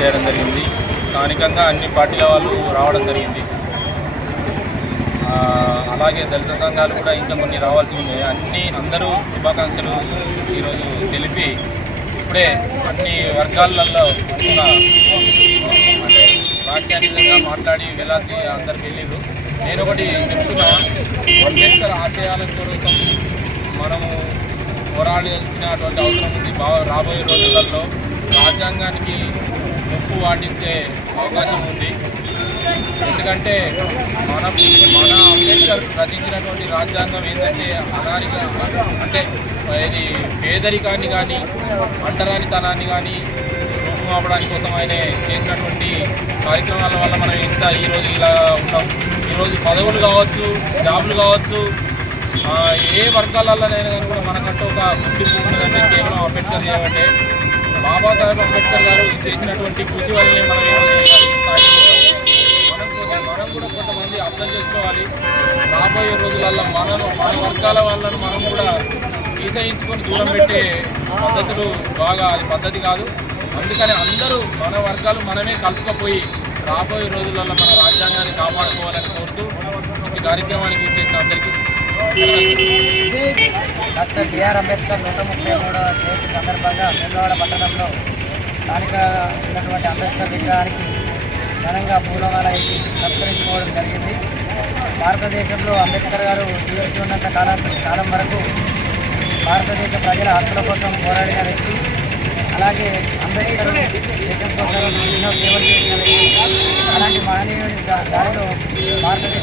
చేయడం జరిగింది. స్థానికంగా అన్ని పార్టీల వాళ్ళు రావడం జరిగింది. అలాగే దళిత సంఘాలు కూడా ఇంకా కొన్ని రావాల్సి ఉన్నాయి. అందరూ శుభాకాంక్షలు ఈరోజు తెలిపి ఇప్పుడే అన్ని వర్గాలలో అంటే వాక్యానికంగా మాట్లాడి వెళ్ళాల్సి అందరు వెళ్ళిరు. నేను ఒకటి చెప్తున్నా, అంబేద్కర్ ఆశయాల కోసం మనము పోరాడాల్సినటువంటి అవసరం ఉంది. రాబోయే రోజులలో రాజ్యాంగానికి ముప్పు వాటించే అవకాశం ఉంది. ఎందుకంటే మన అంబేద్కర్ రచించినటువంటి రాజ్యాంగం ఏంటంటే అంటే ఇది పేదరికాన్ని కానీ అంటరానితనాన్ని కానీ రూపుమాపడానికి కోసం ఆయన చేసినటువంటి కార్యక్రమాల వల్ల మనం ఈరోజు ఇలా ఉన్నాం. ఈరోజు పదవులు కావచ్చు, జాబులు కావచ్చు, ఏ వర్గాలలోనైనా కానీ కూడా మనకంటూ ఒక గుర్తింపు ఉన్నదంటే కేవలం అంబేద్కర్ చేయబట్టే. బాబాసాహెబ్ అంబేద్కర్ గారు చేసినటువంటి కృషి వల్లనే మనం మనం కూడా కొంతమంది అర్థం చేసుకోవాలి. రాబోయే రోజులలో మన వర్గాల వాళ్ళను మనం కూడా తీసేయించుకొని దూరం పెట్టే పద్ధతులు అది పద్ధతి కాదు. అందుకని అందరూ మన వర్గాలు మనమే కలుపుకపోయి రాబోయే రోజులలో మన రాజ్యాంగాన్ని కాపాడుకోవాలని కోరుతూ ఈ కార్యక్రమానికి చేసిన అందరికీ డాక్టర్ బిఆర్ అంబేద్కర్ 133వ జయంతి సందర్భంగా వేములవాడ పట్టణంలో స్థానిక ఉన్నటువంటి అంబేద్కర్ విగ్రహానికి ఘనంగా పూలమాల వేసి సత్కరించుకోవడం జరిగింది. భారతదేశంలో అంబేద్కర్ గారు జీవించి ఉన్నంత కాలం వరకు భారతదేశ ప్రజల హక్కుల కోసం పోరాడిన వ్యక్తి. అలాగే అంబేద్కర్ దేశం కోసం ఎన్నో సేవలు చేసిన వ్యక్తి. అలాంటి మహనీయుడి దారిలో భారతదేశ